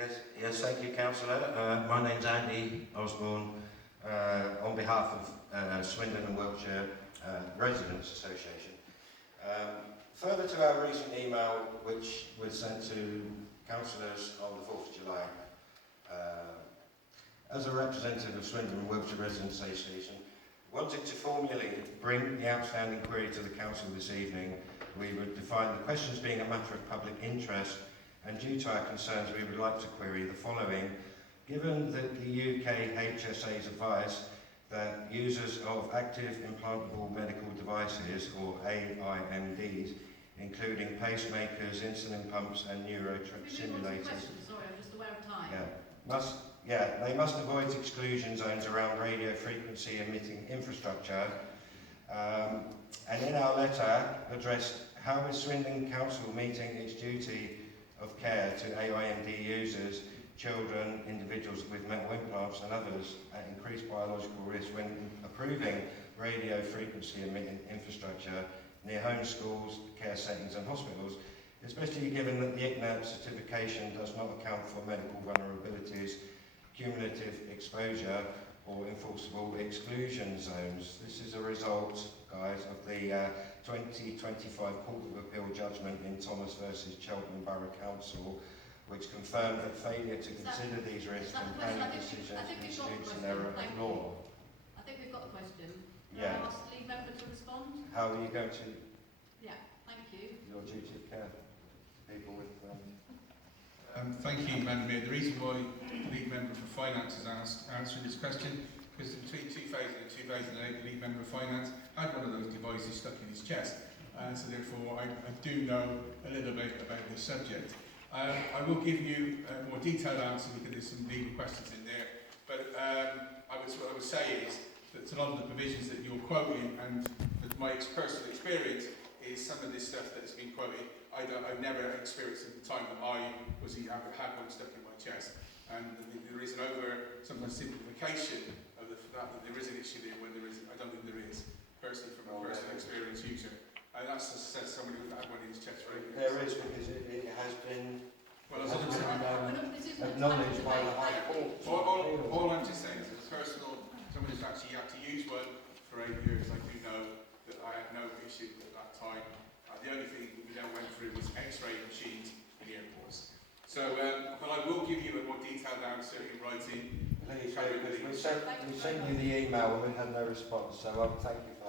Yes, thank you, Councillor. My name's Andy Osborne, on behalf of Swindon and Wiltshire Residents Association. Further to our recent email, which was sent to councillors on the 4th of July, as a representative of Swindon and Wiltshire Residents Association, wanted to formally bring the outstanding query to the Council this evening. We would define the questions being a matter of public interest, and due to our concerns we would like to query the following. Given that the UKHSA's advice that users of Active Implantable Medical Devices, or AIMDs, including pacemakers, insulin pumps and neurostimulators, sorry, I'm just aware of time. they must avoid exclusion zones around radio frequency emitting infrastructure. And in our letter addressed how is Swindon Council meeting its duty of care to AIMD users, children, individuals with mental implants and others at increased biological risk when approving radio frequency emitting infrastructure near home schools, care settings and hospitals, especially given that the ICNAB certification does not account for medical vulnerabilities, cumulative exposure or enforceable exclusion zones. This is a result, guys, of the 2025 Court of Appeal judgment in Thomas versus Cheltenham Borough Council, which confirmed that failure to consider these risks and planning decisions constitutes an error of law. I think we've got the question. Yeah. Can I ask the lead member to respond? How are you going to? Yeah, thank you. Your duty of care. People with. Thank you, Madam Mayor. The reason why the lead member for Finance is answering this question, because between 2000 and 2008, the lead member of Finance had one of those devices stuck in his chest, and so therefore I do know a little bit about this subject. I will give you a more detailed answer because there's some legal questions in there, but what I would say is that a lot of the provisions that you're quoting, and with my personal experience, is some of this stuff that's been quoted I've never experienced at the time that I had one stuck in my chest, and there is an sometimes simplification of the fact that there is an issue there when there is. I don't think there is, personally, from a personal experience user. And that's just says somebody who had one in his chest for 8 years. There is, because it has been acknowledged by the High Court. All I'm just saying is, as a personal, someone who's actually had to use one for 8 years, I do know that I had no issue at that time. The only thing we then went through was X-ray machines in the airports. So, but I will give you a more detailed answer in writing. Please, we sent you the email and we had no response, so thank you for